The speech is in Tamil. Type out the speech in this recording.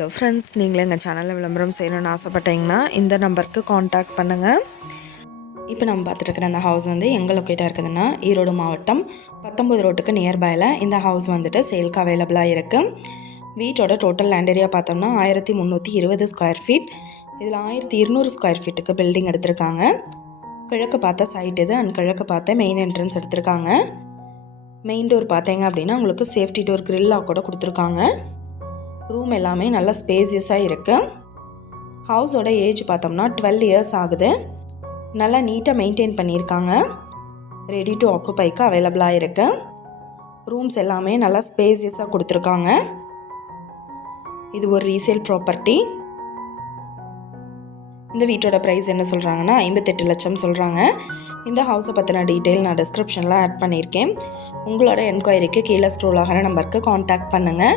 ஹலோ ஃப்ரெண்ட்ஸ் நீங்களும் எங்கள் சேனலில் விளம்பரம் செய்யணும்னு ஆசைப்பட்டீங்கன்னா இந்த நம்பருக்கு காண்டாக்ட் பண்ணுங்கள் இப்போ நம்ம பார்த்துட்டு அந்த ஹவுஸ் வந்து எங்கே லொக்கேட்டாக இருக்குதுன்னா ஈரோடு மாவட்டம் பத்தொம்பது ரோட்டுக்கு நியர்பையில் இந்த ஹவுஸ் வந்துட்டு சேல்க்கு அவைலபிளாக இருக்குது வீட்டோட டோட்டல் லேண்ட் ஏரியா பார்த்தோம்னா ஆயிரத்தி முந்நூற்றி இருபது ஸ்கொயர் ஃபீட் இதில் ஆயிரத்தி இருநூறு ஸ்கொயர் ஃபீட்டுக்கு பில்டிங் எடுத்திருக்காங்க. கிழக்கு பார்த்த சைட் இது அண்ட் கிழக்கு பார்த்த மெயின் என்ட்ரன்ஸ் எடுத்திருக்காங்க. மெயின் டோர் பார்த்தீங்க அப்படின்னா உங்களுக்கு சேஃப்டி டோர் கிரில்லாக கூட கொடுத்துருக்காங்க. ரூம் எல்லாமே நல்லா ஸ்பேசியஸாக இருக்குது ஹவுஸோட ஏஜ் பார்த்தோம்னா டுவெல் இயர்ஸ் ஆகுது. நல்லா நீட்டாக மெயின்டைன் பண்ணியிருக்காங்க. ரெடி டு ஆக்குப்பைக்கு அவைலபிளாக இருக்குது ரூம்ஸ் எல்லாமே நல்லா ஸ்பேசியஸாக கொடுத்துருக்காங்க. இது ஒரு ரீசேல் ப்ராப்பர்ட்டி இந்த வீட்டோட ப்ரைஸ் என்ன சொல்கிறாங்கன்னா ஐம்பத்தெட்டு லட்சம் சொல்கிறாங்க இந்த ஹவுஸை பற்றின டீட்டெயில் நான் டிஸ்கிரிப்ஷனில் ஆட் பண்ணியிருக்கேன். உங்களோட என்கொயரிக்கு கீழே ஸ்க்ரோல் ஆகிற நம்பருக்கு காண்டாக்ட் பண்ணுங்கள்